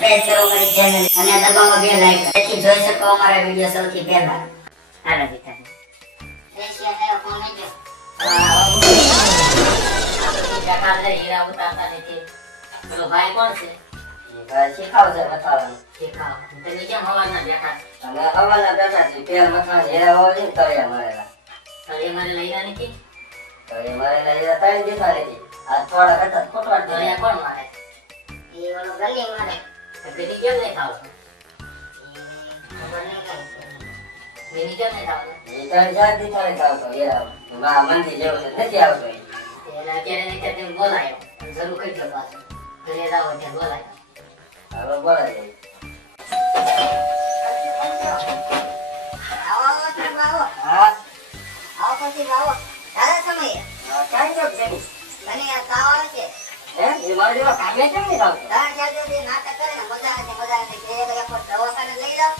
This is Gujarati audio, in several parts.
સબસ્ક્રાઇબ કરો મારી ચેનલ અને દબાવો બે લાઈક જેથી જોઈ શકો અમારા વિડિયો સૌથી પહેલા. હાલો દીકરા એશિયા ને કોમેન્ટ કાકા હીરા ઉતારતા નથી. બોલો ભાઈ કોણ છે? એ ભાઈ શીખાવ છે મથાવાનું. શીખાવ તો નીચે હવાના બેઠા અને હવાના બેઠા છે પેર મથા હીરા હોય ને તળિયા મારેલા. તળિયા મારે લઈના નથી. તળિયા મારેલા હીરા ત્રણ દીધા નથી. આ થોડા કરતા ખોટવા તળિયા કોણ મારે? એ ઓલો ગલી મારે. ગલી કેમ નહીં થાવ? ખબર નહીં કઈ. ગલી કેમ નહીં થાવ? એ ત્રણ ચાર દીધા નથી આવતો હીરા. માં મંદી જેવું છે નથી આવતો. એના કેરે ને કે તેમ બોલાયો. જરૂર કઈ કે પાછો. ઘરે જાવ ત્યાં બોલાયો. હવે બોલાય. આવો તમે આવો. હા. આવો પછી આવો. તારા સમય. કાઈ તો છે. મને આ તાવ આવે છે. હે? એ મારે જેવા કામે કેમ નહીં આવતો? તાર ચાલજો તે નાટક કરે ને મજા આવે કે એક દવાખાને લઈ જાવ.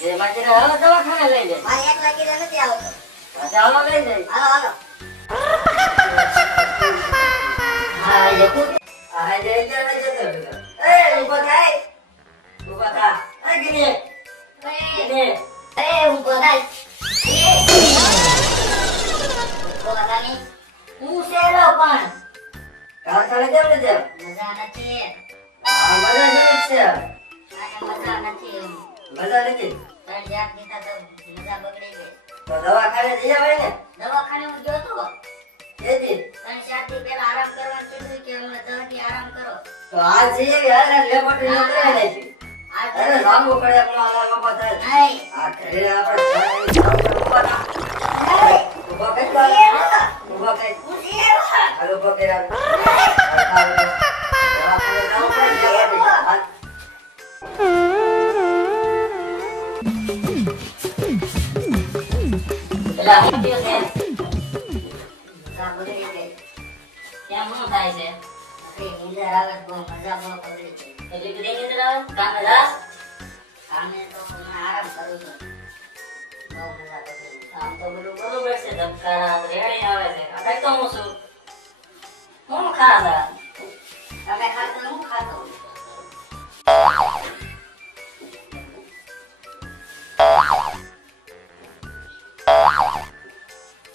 જે મારે હવે દવાખાને લઈ લે. મારે એક લાગી નથી આવતો. ચાલો લઈ જઈ. હાલો. હા એ તો આ જે જતો. એ ઉભો થાય. ઉભો થા. એ ગિને. એ ઉભો થાય. ઉભો થાની. હું સેલો પણ. કારખાને કેમ નથી? મજા નથી. આ મજા નથી છે. આ મજા નથી. મજા નથી. તાર જાત દીધા તો મજા બગડી ગઈ. તો દવાખાને જઈ આવે ને? દવાખાને હું ગયો તો. એજી ત્રણ ચાર દી પહેલા આરામ કરવાનું કીધું કે હમણાં 10 દી આરામ કરો. તો આ જઈએ યાર લેબોરેટરી માં કરે ને. અરે લાંબુ પડે પણ આ બાબા થાય. નહીં આ ઘરે આપણે ઉભા થા. ઉભા કઈ ઉભા કઈ હાલો ઉભા કઈ રાખ. એલા હું થયો છે? કેમ શું થાય છે? નીંદર આવે બહુ મજા બહુ પકડી છે. એટલી બધી નીંદર આવે? કામે જા? કામે તો આરામ કરું છું. બહુ મજા પકડી. આમ તો બધું બરોબર છે. ધબકારા રેડી આવે છે. આ કઈ તો હું છું. હું ખાધા? તમે ખાતો હું ખાતો?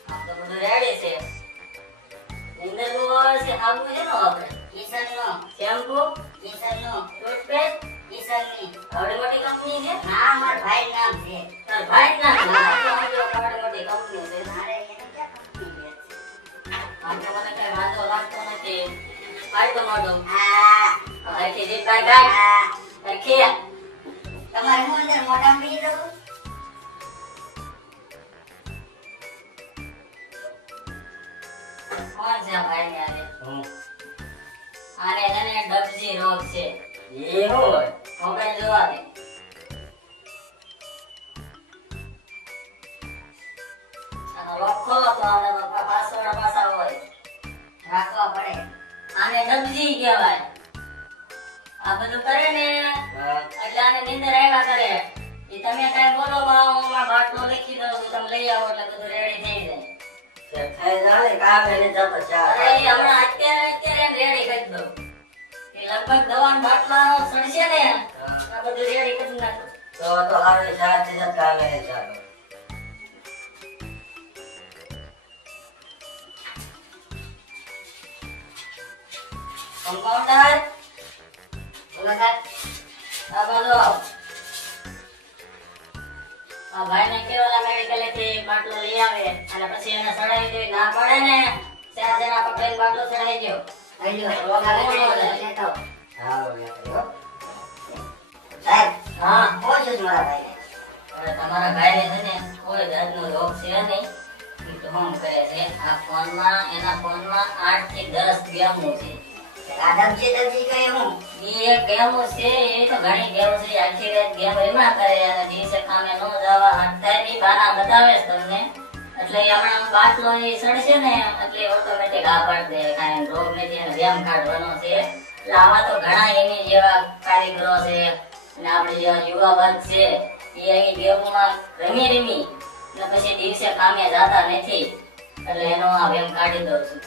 આમ તો બધું રેડી છે. નીંદર નું આવે છે. આવું છે ને આપણે કિશન નો શેમ્પુ, કિશન નો ટૂથપેસ્ટ, કિશન ની આવડી મોટી કંપની છે. હા માર ભાઈ નામ છે. તાર ભાઈ નામ છે? આવડી મોટી કંપની છે. મારે એને ક્યાં કંપની છે? આમ તો મને કઈ વાંધો લાગતો નથી. આઈ તો મોટો. હા આખી જીપ કાઈ કાઈ. આખી તમારે હું અંદર મોઢામાં બી દઉં. કોણ છે ભાઈ ને આલે? આને એને ડબજી રોગ છે. એ હોય મોબાઈલ જોવા દે. આનો લોક ખોલો તો આને પાસવર્ડ પાસા હોય રાખવા પડે. આને ડબજી કહેવાય. આ બધું કરે ને એટલે આને નીંદર આવ્યા કરે. એ તમે કઈ બોલો માં હું માં બાટલો લખી દઉં તો તમે લઈ આવો એટલે બધું રેડી થઈ જાય. થઈ જાય કામ એને જતો ચા. અરે હમણાં અત્યારે રેડી કરી દઉં. એ લગભગ દવાન બાટલા સડશે ને આ બધું રેડી કરી નાખો. તો આવે ચાર દિવસ કામ એને ચાલો. કમ્પાઉન્ડર બોલો સાહેબ. આ બોલો આ ભાઈને કેવાલા મેડિકલ થી બાટલો લઈ આવે અને પછી એને સડાવી દે. ના પડે ને ચાર જણા પકડીને બાટલો સડાઈ ગયો. આઈ જો લેતો. હાલો લેતો. સાહેબ હા પહોંચો જ મારા ભાઈ. અરે તમારા ભાઈને છે ને કોઈ જાતનો રોગ છે નહીં. એ તો શું કરે છે આ ફોનમાં એના ફોનમાં 8 થી 10 ગેમો છે. આદમજી દમજી કઈ હું એ એક ગેમો છે. એ તો ઘણી ગેમો છે. આખી રાત ગેમ રમ્યા કરે અને દિવસે કામે ન જવા હટતા બી બાના બતાવે છે તમને. એટલે હમણાં બાટલો એ સડશે ને એટલે ઓટોમેટિક આ પાડી દે. કાંઈ રોગ નથી અને ગેમ કાઢવાનો છે. એટલે આવા તો ઘણા એની જેવા કારીગરો છે અને આપણે જેવા યુવા વર્ગ છે એ અહીં ગેમોમાં રમી અને પછી દિવસે કામે જતા નથી. એટલે એનો આ ગેમ કાઢી દઉં છું.